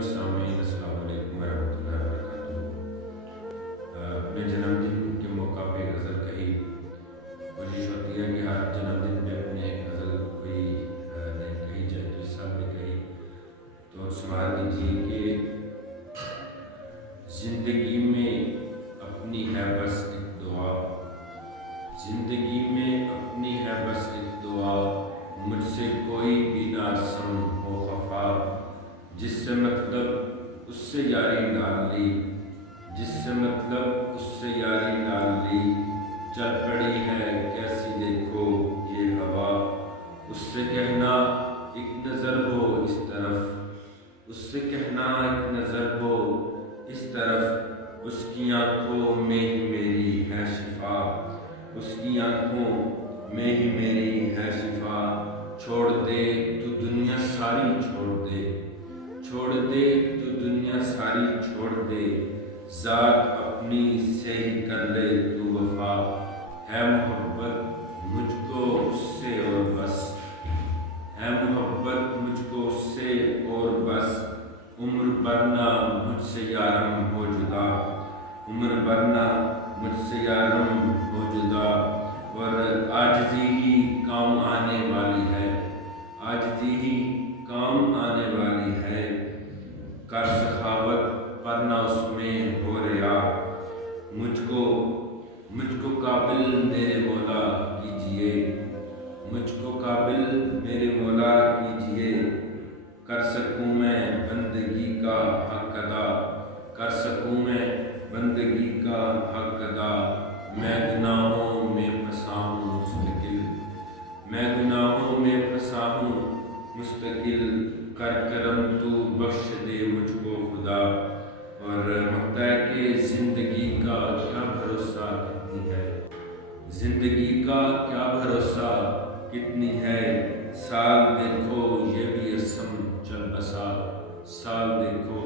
محترم سامعین، السلام علیکم ورحمۃ اللہ وبرکاتہ۔ اپنے جنم دن کے موقع پہ غزل کہی کوشش ہوتی ہے کہ ہر جنم دن پہ اپنے غزل کوئی نئی کہی جائے، تو اس سال میں کہی تو سنا دیجیے کہ زندگی میں اپنی ہے بس ایک دعا، زندگی میں اپنی ہے بس ایک دعا، مجھ سے کوئی بھی نہ سم ہو خفا، جس سے مطلب اس سے یاری ڈال لی، جس سے مطلب اس سے یاری ڈال لی، چل پڑی ہے کیسی دیکھو یہ ہوا، اس سے کہنا ایک نظر ہو اس طرف، اس سے کہنا ایک نظر ہو اس طرف، اس کی آنکھوں میں ہی میری ہے شفا، اس کی آنکھوں میں ہی میری ہے شفا، چھوڑ دے تو دنیا ساری چھوڑ دے، چھوڑ دے تو دنیا ساری چھوڑ دے، ذات اپنی سے ہی کر لے تو وفا، ہے محبت مجھ کو اس سے اور بس، ہے محبت مجھ کو اس سے اور بس، عمر برنا مجھ سے یارم ہو جدا، عمر برنا مجھ سے یارم ہو جدا، اور عاجزی ہی کام آنے والی ہے، عاجزی ہی کام آنے والی ہے، کر سخاوت ورنہ اس میں ہو ریا، مجھ کو قابل میرے مولا کیجئے، مجھ کو قابل میرے مولا کیجئے، کر سکوں میں بندگی کا حق ادا، کر سکوں میں بندگی کا حق ادا، میں گناہوں میں پھنسا ہوں مستقل، میں گناہوں میں پھنسا ہوں مستقل، کر کرم تو بخش دے مجھ کو خدا، اور مانگتا ہے کہ زندگی کا کیا بھروسہ کتنی ہے، زندگی کا کیا بھروسہ کتنی ہے، سال دیکھو یہ بھی اسم چل بسا، سال دیکھو